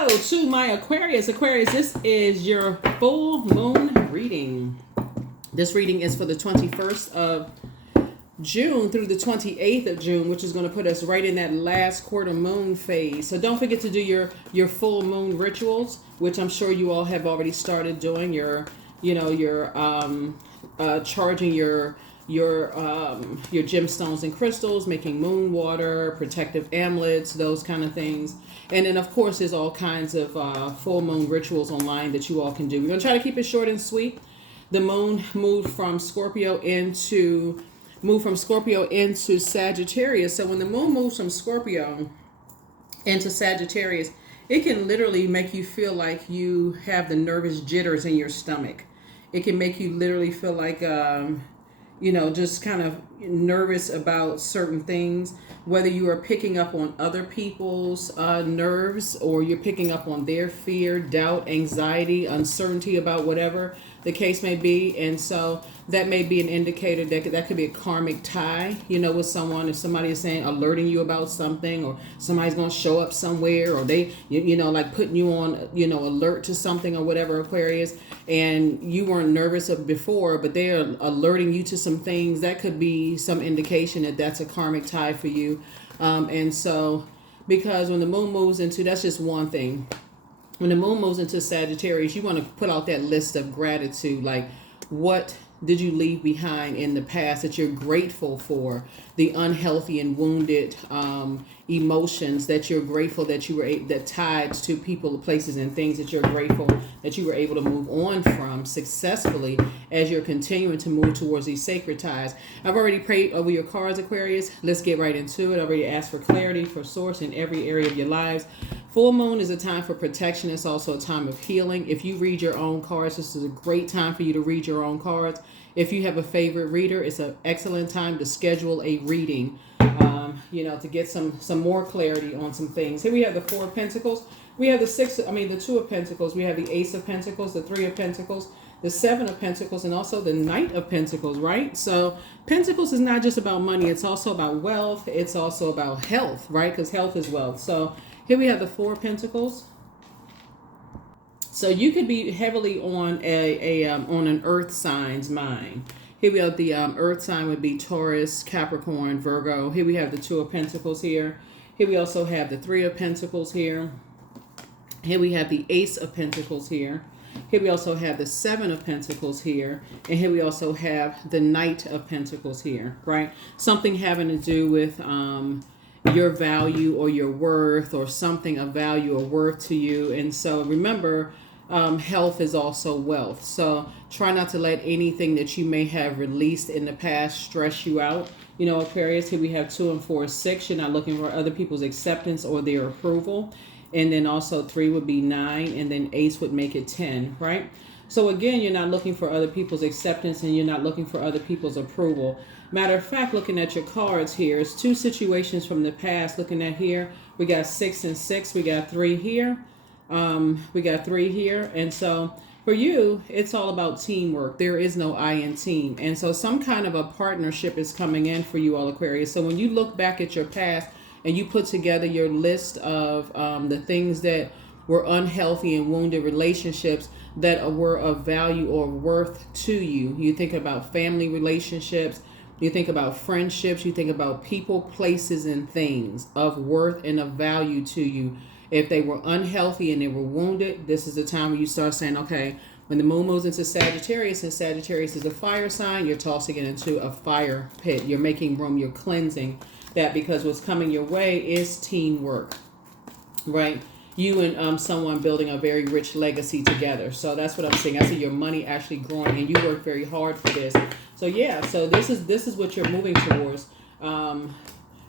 Hello to my Aquarius. Aquarius, this is your full moon reading. This reading is for the 21st of June through the 28th of June, which is going to put us right in that last quarter moon phase. So don't forget to do your full moon rituals, which I'm sure you all have already started doing. Charging your gemstones and crystals, making moon water, protective amulets, those kind of things. And then of course there's all kinds of full moon rituals online that you all can do. We're going to try to keep it short and sweet. The moon moved from Scorpio into Sagittarius. So when the moon moves from Scorpio into Sagittarius, it can literally make you feel like you have the nervous jitters in your stomach. It can make you literally feel like just kind of nervous about certain things, whether you are picking up on other people's nerves, or you're picking up on their fear, doubt, anxiety, uncertainty about whatever the case may be. And so that may be an indicator that could be a karmic tie, with someone. If somebody is alerting you about something, or somebody's going to show up somewhere, or they, like putting you on, alert to something or whatever, Aquarius, and you weren't nervous of before, but they're alerting you to some things, that could be some indication that that's a karmic tie for you. And so, because when the moon moves into, that's just one thing. When the moon moves into Sagittarius, you want to put out that list of gratitude, like what did you leave behind in the past that you're grateful for, the unhealthy and wounded emotions that you're grateful that you were that tied to people, places, and things that you're grateful that you were able to move on from successfully as you're continuing to move towards these sacred ties. I've already prayed over your cards, Aquarius. Let's get right into it. I already asked for clarity for source in every area of your lives. Full moon is a time for protection. It's also a time of healing. If you read your own cards, this is a great time for you to read your own cards. If you have a favorite reader, it's an excellent time to schedule a reading, to get some more clarity on some things. Here we have the Four of Pentacles. We have the Two of Pentacles. We have the Ace of Pentacles, the Three of Pentacles, the Seven of Pentacles, and also the Knight of Pentacles, right? So Pentacles is not just about money. It's also about wealth. It's also about health, right? Because health is wealth. So here we have the Four of Pentacles. So you could be heavily on on an earth sign's mind. Here we have the earth sign would be Taurus, Capricorn, Virgo. Here we have the Two of Pentacles here. Here we also have the Three of Pentacles here. Here we have the Ace of Pentacles here. Here we also have the Seven of Pentacles here. And here we also have the Knight of Pentacles here, right? Something having to do with your value or your worth, or something of value or worth to you. And so remember, health is also wealth. So try not to let anything that you may have released in the past stress you out. Aquarius, here we have 2 and 4 is 6. You're not looking for other people's acceptance or their approval. And then also 3 would be 9, and then Ace would make it 10, right? So again, you're not looking for other people's acceptance, and you're not looking for other people's approval. Matter of fact, looking at your cards here, it's 2 situations from the past. Looking at here, we got 6 and 6. We got 3 here. We got 3 here. And so for you, it's all about teamwork. There is no I in team. And so some kind of a partnership is coming in for you all, Aquarius. So when you look back at your past and you put together your list of the things that were unhealthy and wounded relationships that were of value or worth to you, you think about family relationships, you think about friendships, you think about people, places, and things of worth and of value to you. If they were unhealthy and they were wounded, this is the time when you start saying, okay, when the moon moves into Sagittarius, and Sagittarius is a fire sign, you're tossing it into a fire pit. You're making room, you're cleansing that, because what's coming your way is teamwork, right? You and someone building a very rich legacy together. So that's what I'm saying. I see your money actually growing, and you work very hard for this. So yeah, so this is what you're moving towards,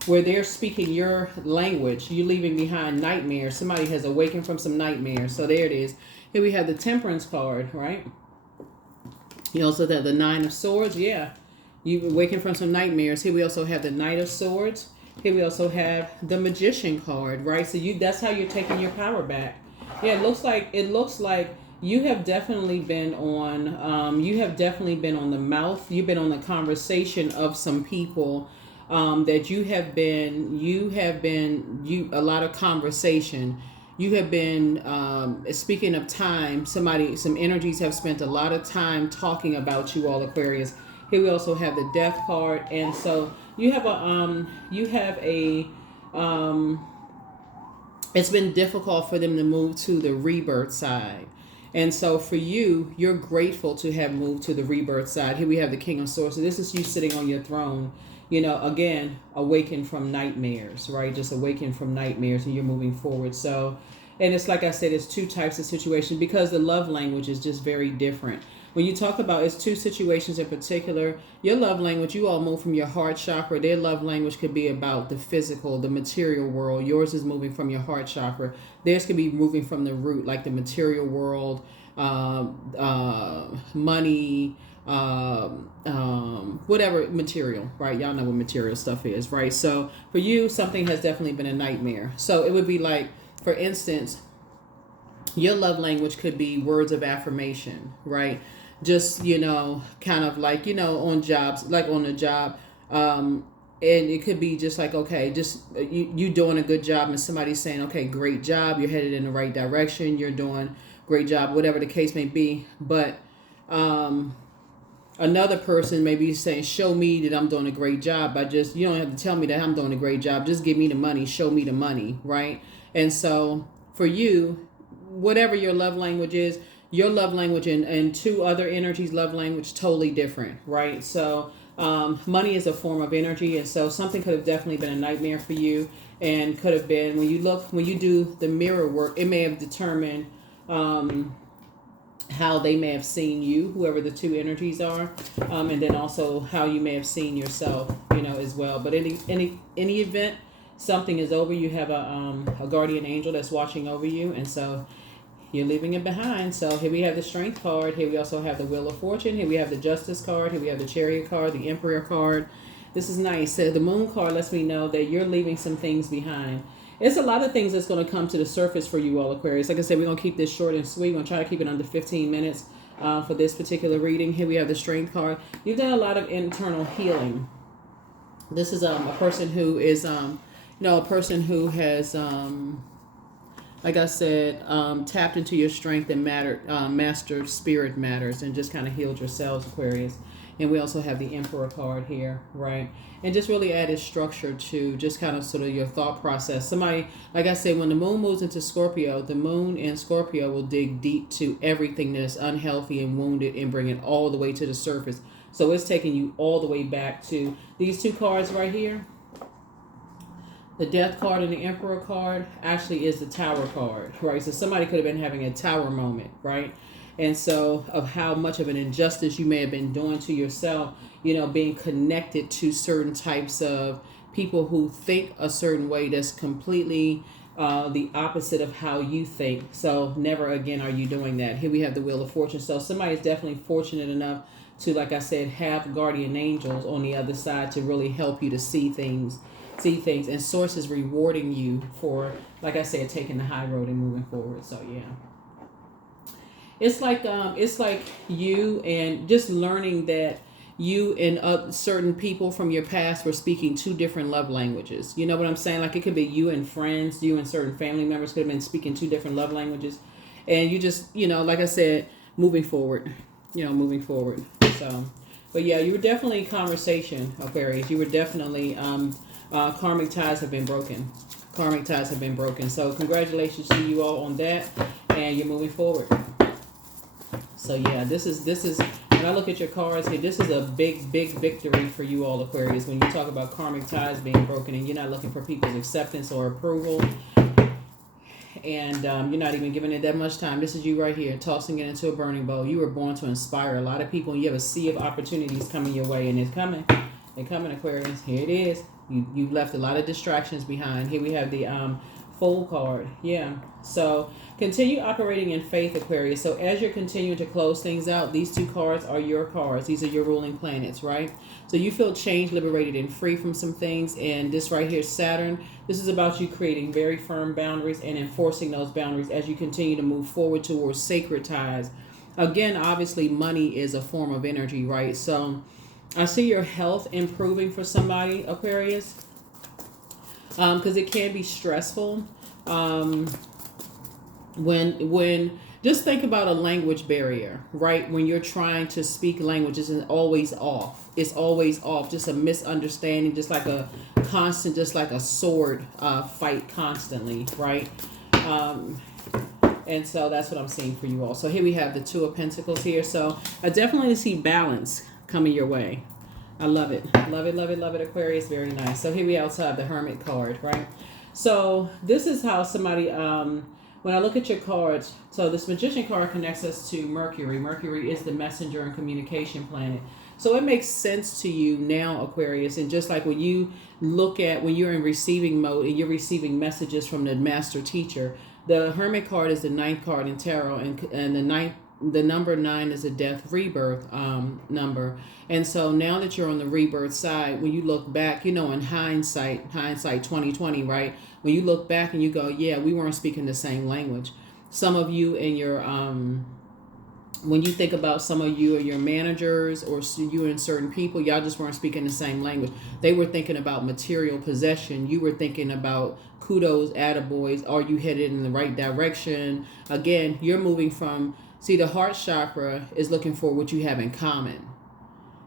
where they're speaking your language. You're leaving behind nightmares. Somebody has awakened from some nightmares. So there it is. Here we have the Temperance card, right? You also have the 9 of Swords. Yeah, you've awakened from some nightmares. Here we also have the Knight of Swords. Here we also have the Magician card, right? So that's how you're taking your power back. Yeah, it looks like you have definitely been on the mouth. You've been on the conversation of some people that you have been a lot of conversation. you have been, speaking of time, some energies have spent a lot of time talking about you all, Aquarius. Here we also have the death card. And so you have a it's been difficult for them to move to the rebirth side. And so for you, you're grateful to have moved to the rebirth side. Here we have the King of Swords. So this is you sitting on your throne, again, awakened from nightmares, right? Just awakened from nightmares, and you're moving forward. So, and it's like I said, it's two types of situation because the love language is just very different. When you talk about, it's two situations in particular. Your love language, you all move from your heart chakra. Their love language could be about the physical, the material world. Yours is moving from your heart chakra. Theirs could be moving from the root, like the material world, money, whatever material, right? Y'all know what material stuff is, right? So for you, something has definitely been a nightmare. So it would be like, for instance, your love language could be words of affirmation, right? Just, kind of like, on jobs, like on a job. And it could be just like, okay, just you doing a good job and somebody's saying, okay, great job. You're headed in the right direction. You're doing great job, whatever the case may be. But another person may be saying, show me that I'm doing a great job. You don't have to tell me that I'm doing a great job. Just give me the money. Show me the money, right? And so for you, whatever your love language is, your love language and two other energies, love language, totally different, right? So money is a form of energy, and so something could have definitely been a nightmare for you, and could have been, when you do the mirror work, it may have determined how they may have seen you, whoever the two energies are, and then also how you may have seen yourself, as well. But any event, something is over. You have a guardian angel that's watching over you, and so you're leaving it behind. So here we have the Strength card. Here we also have the Wheel of Fortune. Here we have the Justice card. Here we have the Chariot card, the Emperor card. This is nice. So the Moon card lets me know that you're leaving some things behind. It's a lot of things that's going to come to the surface for you all, Aquarius. Like I said, we're going to keep this short and sweet. We're going to try to keep it under 15 minutes for this particular reading. Here we have the Strength card. You've done a lot of internal healing. This is a person who is, a person who has... like I said, tapped into your strength and mastered spirit matters, and just kind of healed yourselves, Aquarius. And we also have the Emperor card here, right? And just really added structure to just kind of sort of your thought process. Somebody, like I said, when the moon moves into Scorpio, the moon in Scorpio will dig deep to everything that's unhealthy and wounded and bring it all the way to the surface. So it's taking you all the way back to these two cards right here. The Death card and the Emperor card actually is the Tower card, right? So somebody could have been having a tower moment, right? And so of how much of an injustice you may have been doing to yourself, being connected to certain types of people who think a certain way that's completely the opposite of how you think. So never again are you doing that. Here we have the Wheel of Fortune. So somebody is definitely fortunate enough to, like I said, have guardian angels on the other side to really help you to see things, and source is rewarding you for, like I said, taking the high road and moving forward. So yeah, it's like you, and just learning that you and certain people from your past were speaking two different love languages. You know what I'm saying? Like it could be you and friends, you and certain family members could have been speaking two different love languages, and you just, like I said, moving forward. So, but yeah, you were definitely conversation, Aquarius. You were definitely karmic ties have been broken. So congratulations to you all on that, and you're moving forward. So yeah, this is when I look at your cards here, this is a big victory for you all, Aquarius. When you talk about karmic ties being broken and you're not looking for people's acceptance or approval, and you're not even giving it that much time. This is you right here, tossing it into a burning bowl. You were born to inspire a lot of people, and you have a sea of opportunities coming your way, and it's coming. They're coming, Aquarius. Here it is. You left a lot of distractions behind. Here we have the Fool card. Yeah. So continue operating in faith, Aquarius. So as you're continuing to close things out, these two cards are your cards. These are your ruling planets, right? So you feel changed, liberated, and free from some things. And this right here, Saturn, this is about you creating very firm boundaries and enforcing those boundaries as you continue to move forward towards sacred ties. Again, obviously, money is a form of energy, right? So I see your health improving for somebody, Aquarius, because it can be stressful. when just think about a language barrier, right? When you're trying to speak languages and always off. It's always off. Just a misunderstanding, just like a constant, just like a sword fight constantly, right? And so that's what I'm seeing for you all. So here we have the Two of Pentacles here. So I definitely see balance coming your way. I love it. Love it, love it, love it, Aquarius. Very nice. So here we also have the Hermit card, right? So this is how somebody, when I look at your cards, so this Magician card connects us to Mercury. Mercury is the messenger and communication planet. So it makes sense to you now, Aquarius. And just like when you look at, when you're in receiving mode and you're receiving messages from the master teacher, the Hermit card is the ninth card in tarot, and the number 9 is a death rebirth number. And so now that you're on the rebirth side, when you look back, you know, in hindsight 2020, right? When you look back and you go, yeah, we weren't speaking the same language. Some of you in your when you think about some of you or your managers or you and certain people, y'all just weren't speaking the same language. They were thinking about material possession. You were thinking about kudos, attaboys. Are you headed in the right direction? Again, you're moving from, see, the heart chakra is looking for what you have in common.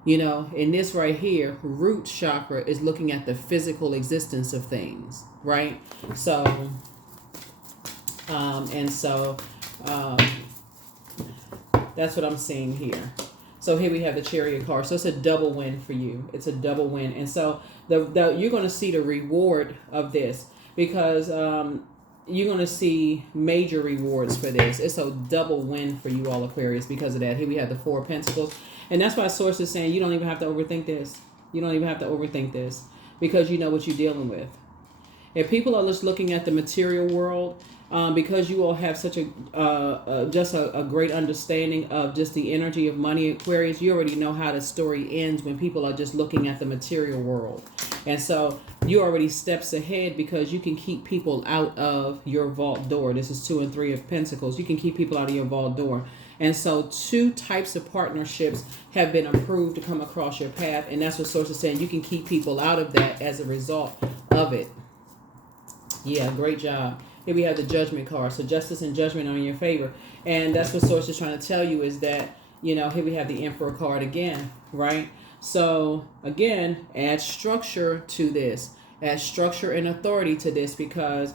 You know, in this right here, root chakra is looking at the physical existence of things, right? So, that's what I'm seeing here. So here we have the Chariot card. So it's a double win for you. It's a double win. And so you're going to see the reward of this, because you're going to see major rewards for this. It's a double win for you all, Aquarius, because of that. Here we have the Four of Pentacles. And that's why Source is saying you don't even have to overthink this. You don't even have to overthink this, because you know what you're dealing with. If people are just looking at the material world, because you all have such a great understanding of just the energy of money, Aquarius, you already know how the story ends when people are just looking at the material world. And so you're already steps ahead, because you can keep people out of your vault door. This is 2 and 3 of Pentacles. You can keep people out of your vault door. And so 2 types of partnerships have been approved to come across your path. And that's what Source is saying. You can keep people out of that as a result of it. Yeah, great job. Here we have the Judgment card. So justice and judgment are in your favor. And that's what Source is trying to tell you, is that, you know, here we have the Emperor card again, right? So again, add structure to this. Add structure and authority to this, because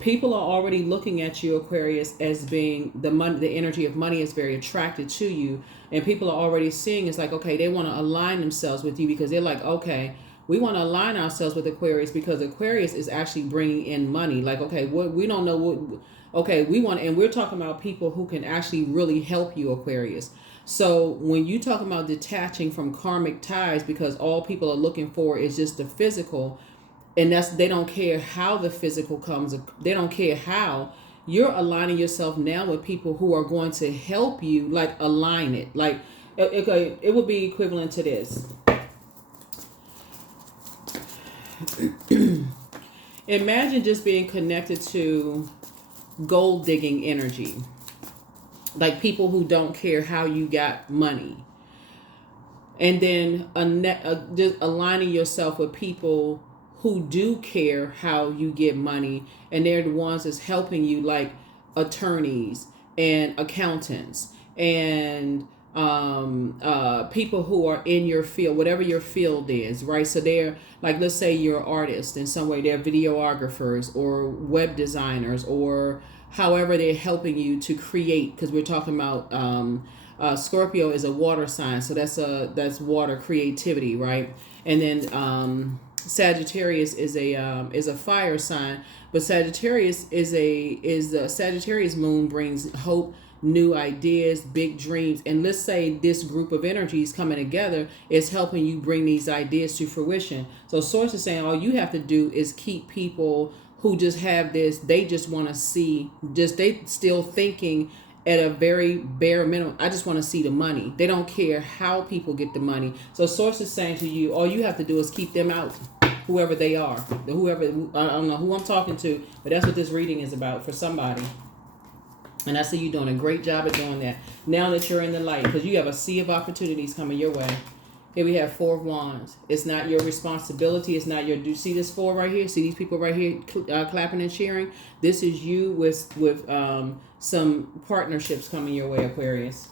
people are already looking at you, Aquarius, as being the money, the energy of money is very attracted to you. And people are already seeing, it's like, okay, they want to align themselves with you, because they're like, okay, we want to align ourselves with Aquarius, because Aquarius is actually bringing in money. Like, okay, we don't know what, okay, we want, and we're talking about people who can actually really help you, Aquarius. So when you talk about detaching from karmic ties, because all people are looking for is just the physical, and they don't care how the physical comes, they don't care how, you're aligning yourself now with people who are going to help you, like align it. Like it would be equivalent to this. Imagine just being connected to gold digging energy, like people who don't care how you got money, and then just aligning yourself with people who do care how you get money, and they're the ones that's helping you, like attorneys and accountants and people who are in your field, whatever your field is, right? So they're like, let's say you're an artist in some way, they're videographers or web designers, or however they're helping you to create, because we're talking about Scorpio is a water sign, so that's water creativity, right? And then Sagittarius is a fire sign, but Sagittarius is the Sagittarius moon brings hope, new ideas, big dreams. And let's say this group of energies coming together is helping you bring these ideas to fruition. So Source is saying all you have to do is keep people who just have this, they just want to see, just they still thinking at a very bare minimum, I just want to see the money. They don't care how people get the money. So Source is saying to you, all you have to do is keep them out, whoever they are, whoever, I don't know who I'm talking to, but that's what this reading is about for somebody. And I see you doing a great job at doing that. Now that you're in the light, because you have a sea of opportunities coming your way. Here we have Four of Wands. It's not your responsibility. It's not your. Do you see this four right here? See these people right here clapping and cheering? This is you with some partnerships coming your way, Aquarius.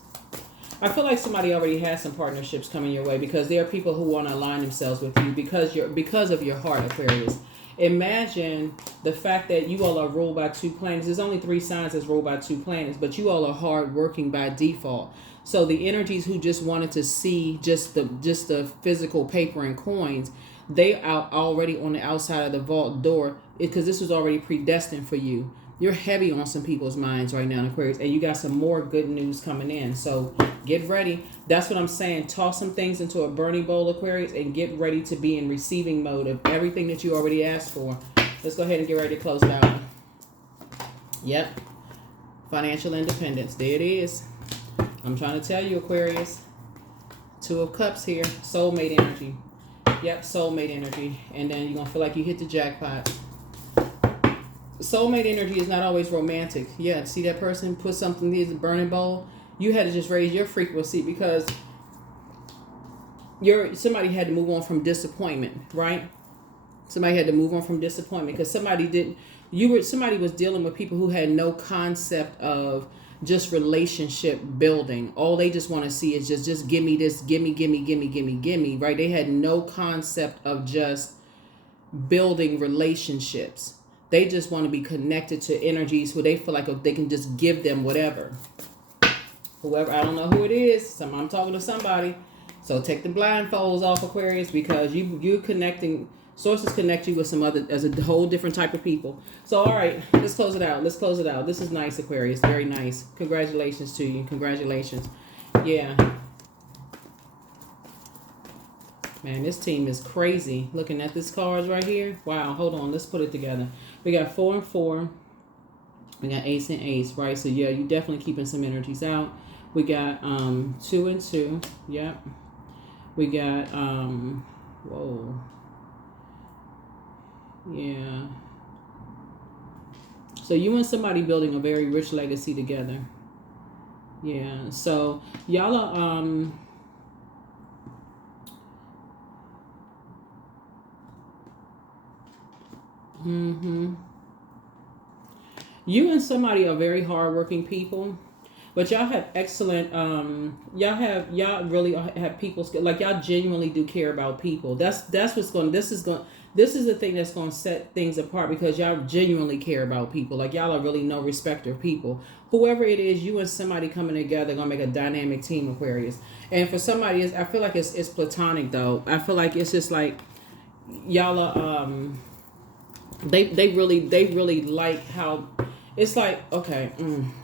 I feel like somebody already has some partnerships coming your way because there are people who want to align themselves with you because of your heart, Aquarius. Imagine the fact that you all are ruled by two planets. There's only 3 signs that's ruled by 2 planets, but you all are hard working by default. So the energies who just wanted to see just the physical paper and coins, they are already on the outside of the vault door because this was already predestined for you. You're heavy on some people's minds right now, Aquarius, and you got some more good news coming in. So get ready. That's what I'm saying. Toss some things into a burning bowl, Aquarius, and get ready to be in receiving mode of everything that you already asked for. Let's go ahead and get ready to close it out. Yep. Financial independence. There it is. I'm trying to tell you, Aquarius. 2 of Cups here. Soulmate energy. Yep, soulmate energy. And then you're going to feel like you hit the jackpot. Soulmate energy is not always romantic. Yeah, see that person put something in the burning bowl? You had to just raise your frequency because somebody had to move on from disappointment, right? Somebody had to move on from disappointment because somebody was dealing with people who had no concept of just relationship building. All they just want to see is just give me this, give me, right? They had no concept of just building relationships. They just want to be connected to energies where they feel like they can just give them whatever. Whoever, I don't know who it is. I'm talking to somebody. So take the blindfolds off, Aquarius, because you're connecting. Sources connect you with some other, as a whole different type of people. So, all right, let's close it out. This is nice, Aquarius. Very nice. Congratulations to you. Congratulations. Yeah. Man, this team is crazy. Looking at this cards right here. Wow, hold on. Let's put it together. We got 4 and 4. We got ace and ace, right? So, yeah, you definitely keeping some energies out. We got 2 and 2. Yep. We got, whoa. Yeah. So you and somebody building a very rich legacy together. Yeah. So y'all are you and somebody are very hardworking people, but y'all have excellent y'all really have people skill. Like y'all genuinely do care about people. This is the thing that's going to set things apart because y'all genuinely care about people. Like y'all are really no respecter of people. Whoever it is, you and somebody coming together going to make a dynamic team, Aquarius. And for somebody, I feel like it's platonic though. I feel like it's just like y'all are they really like how it's like, okay,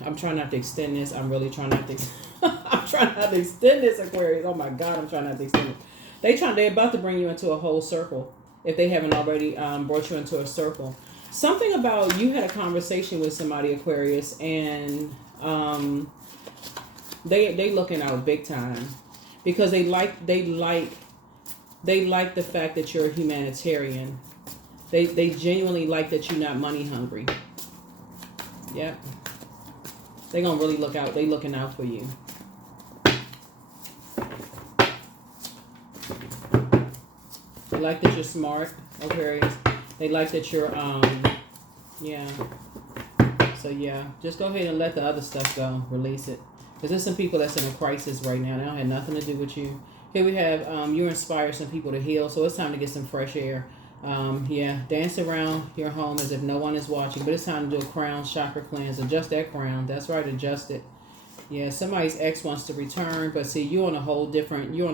I'm trying not to extend this. I'm really trying not to I'm trying not to extend this, Aquarius. Oh my God, I'm trying not to extend it. They're about to bring you into a whole circle. If they haven't already brought you into a circle. Something about you had a conversation with somebody, Aquarius, and they looking out big time because they like the fact that you're a humanitarian. They genuinely like that you're not money hungry. Yep. They're gonna really look out. They looking out for you. They like that you're smart, Aquarius. They like that you're, yeah. So, yeah. Just go ahead and let the other stuff go. Release it. Because there's some people that's in a crisis right now. They don't have nothing to do with you. Here we have, you inspire some people to heal. So, it's time to get some fresh air. Yeah. Dance around your home as if no one is watching. But it's time to do a crown chakra cleanse. Adjust that crown. That's right. Adjust it. Yeah, somebody's ex wants to return, but see, you're on a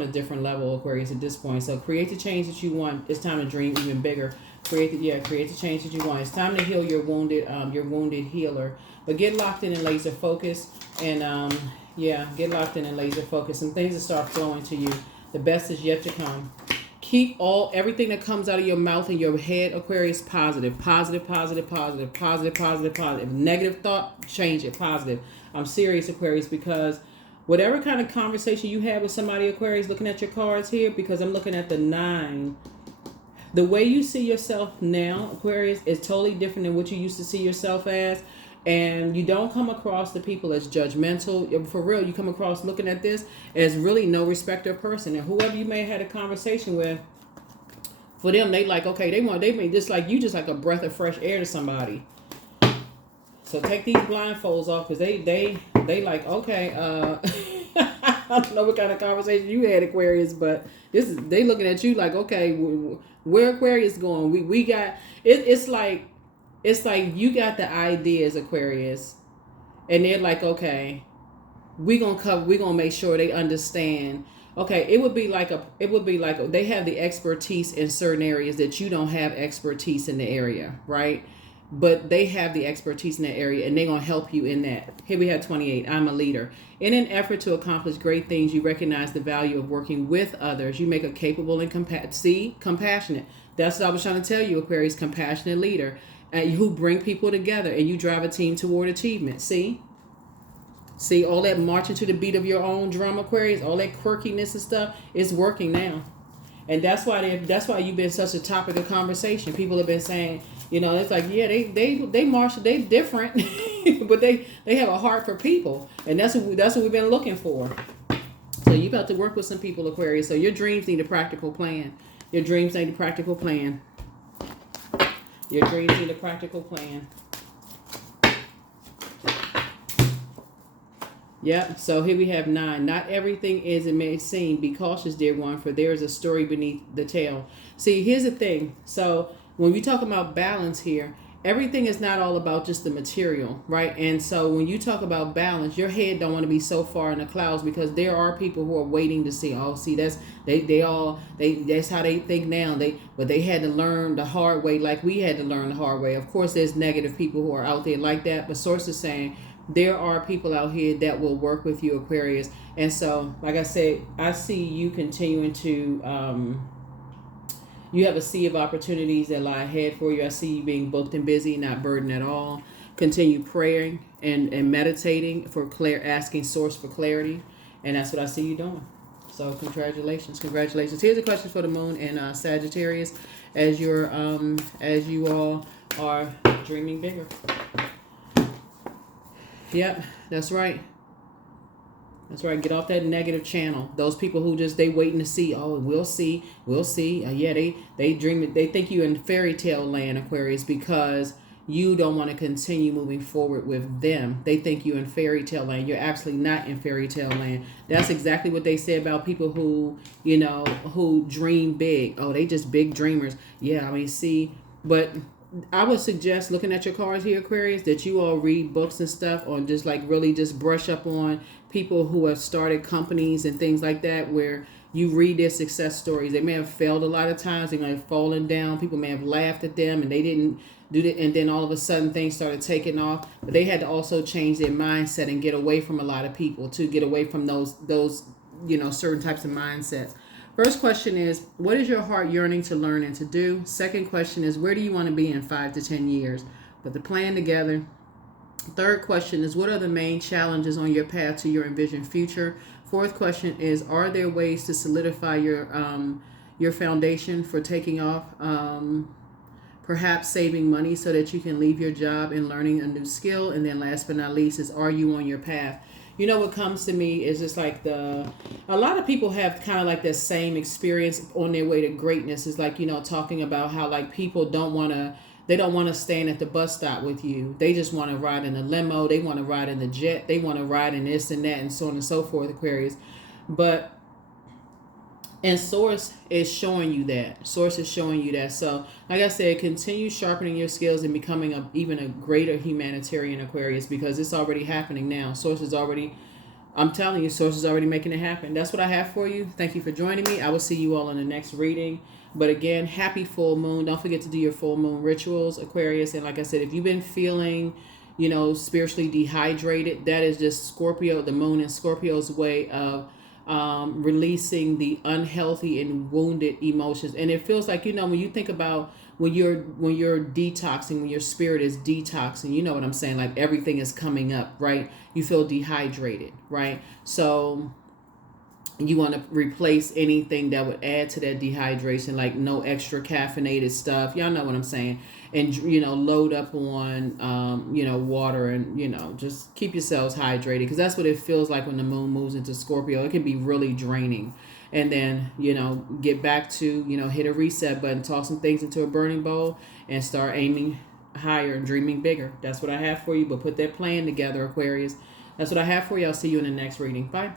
different level, Aquarius, at this point. So create the change that you want. It's time to dream even bigger. Create the change that you want. It's time to heal your wounded healer. But get locked in and laser focus, and get locked in and laser focus. Some things that start flowing to you. The best is yet to come. Keep everything that comes out of your mouth and your head, Aquarius, positive. Positive. Negative thought, change it, positive. I'm serious, Aquarius, because whatever kind of conversation you have with somebody, Aquarius, looking at your cards here, because I'm looking at the 9. The way you see yourself now, Aquarius, is totally different than what you used to see yourself as. And you don't come across the people as judgmental. For real, you come across looking at this as really no respecter of person. And whoever you may have had a conversation with, for them, they like, okay, they may just like you, just like a breath of fresh air to somebody. So take these blindfolds off, because they like, okay, I don't know what kind of conversation you had, Aquarius, but they looking at you like, okay, where Aquarius going? We got it. It's like you got the ideas, Aquarius, and they're like, okay, we gonna make sure they understand. Okay, it would be like they have the expertise in certain areas that you don't have expertise in the area, right? But they have the expertise in that area, and they're going to help you in that. Here we have 28. I'm a leader. In an effort to accomplish great things, you recognize the value of working with others. You make a capable and compassionate. That's what I was trying to tell you, Aquarius. Compassionate leader who bring people together, and you drive a team toward achievement. See all that marching to the beat of your own drum, Aquarius. All that quirkiness and stuff is working now. And that's why you've been such a topic of conversation. People have been saying, it's like, yeah, they march, they different, but they have a heart for people, and that's what we've been looking for. So you about to work with some people, Aquarius. So your dreams need a practical plan. Your dreams need a practical plan. Your dreams need a practical plan. Yep. So here we have 9. Not everything is it may seem. Be cautious, dear one, for there is a story beneath the tale. See, here's the thing. So when we talk about balance here, everything is not all about just the material, right? And so when you talk about balance, your head don't want to be so far in the clouds, because there are people who are waiting to see. Oh, see, that's how they think now. But they had to learn the hard way, like we had to learn the hard way. Of course, there's negative people who are out there like that, but source is saying there are people out here that will work with you, Aquarius. And so, like I said, I see you continuing to, you have a sea of opportunities that lie ahead for you. I see you being booked and busy, not burdened at all. Continue praying and meditating for asking source for clarity. And that's what I see you doing. So congratulations. Here's a question for the moon and Sagittarius, as you all are dreaming bigger. Yep, that's right. Get off that negative channel. Those people who they waiting to see. Oh, we'll see. Yeah, they dream. They think you in fairy tale land, Aquarius, because you don't want to continue moving forward with them. They think you in fairy tale land. You're absolutely not in fairy tale land. That's exactly what they say about people who who dream big. Oh, they just big dreamers. Yeah, I mean, see, but I would suggest, looking at your cards here, Aquarius, that you all read books and stuff, or just like really just brush up on people who have started companies and things like that, where you read their success stories. They may have failed a lot of times. They may have fallen down. People may have laughed at them and they didn't do it. And then all of a sudden things started taking off. But they had to also change their mindset and get away from a lot of people, to get away from those certain types of mindsets. First question is, what is your heart yearning to learn and to do? Second question is, where do you want to be in 5 to 10 years? Put the plan together. Third question is, what are the main challenges on your path to your envisioned future? Fourth question is, are there ways to solidify your foundation for taking off? Perhaps saving money so that you can leave your job and learning a new skill. And then last but not least is, are you on your path? What comes to me is just like a lot of people have kind of like that same experience on their way to greatness. Is like, talking about how like people don't want to stand at the bus stop with you. They just want to ride in the limo. They want to ride in the jet. They want to ride in this and that and so on and so forth, Aquarius. And Source is showing you that. So, like I said, continue sharpening your skills and becoming even a greater humanitarian, Aquarius, because it's already happening now. I'm telling you, Source is already making it happen. That's what I have for you. Thank you for joining me. I will see you all in the next reading. But again, happy full moon. Don't forget to do your full moon rituals, Aquarius. And like I said, if you've been feeling, spiritually dehydrated, that is just Scorpio, the moon and Scorpio's way of releasing the unhealthy and wounded emotions. And it feels like, when you think about when you're detoxing, when your spirit is detoxing, you know what I'm saying? Like everything is coming up, right? You feel dehydrated, right? So you want to replace anything that would add to that dehydration, like no extra caffeinated stuff. Y'all know what I'm saying. and load up on water, and just keep yourselves hydrated, because that's what it feels like when the moon moves into Scorpio. It can be really draining. And then get back to hit a reset button, toss some things into a burning bowl, and start aiming higher and dreaming bigger. That's what I have for you. But put that plan together, Aquarius. That's what I have for you. I'll see you in the next reading. Bye.